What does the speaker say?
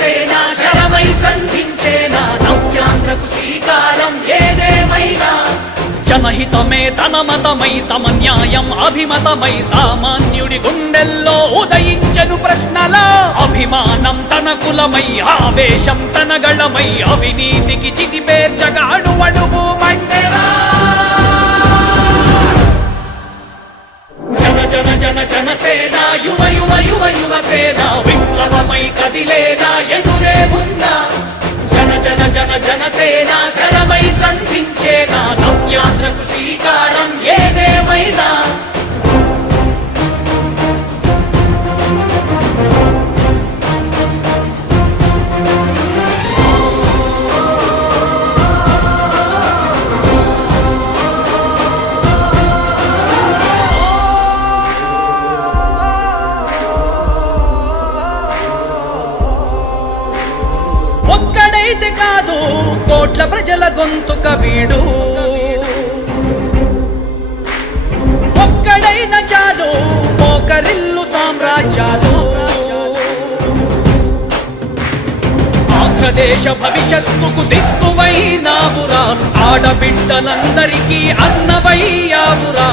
జనసేన శరమై సంధించేనా? నవ్యాంధ్రకు శ్రీకారం ఏదేమైనా? జనహితమే తన మతమై సమన్యాయం అభిమతమై సామాన్యుడి గుండెల్లో ఉదయించెను ప్రశ్నల. అభిమానం తన కులమై ఆవేశం తన గళమై అవినీతికి చితిపేర్చగా అణువడుగు మండెరా. జన జన జన జనసేన యువ యువ యువ యువ సేన విప్లవమై కదిలేనా? జనసేన శరమై సంధించేనా? నవ్యాంధ్రకు శ్రీకారం ఏదేమైనా? కోట్ల ప్రజల గొంతుక వీడు ఒక్కడైన చాలు ఒకరిల్లు సామ్రాజ్యాలు. ఆంధ్రదేశ భవిష్యత్తుకు దిక్కువైనావురా ఆడబిడ్డలందరికీ అన్నవయ్యావురా.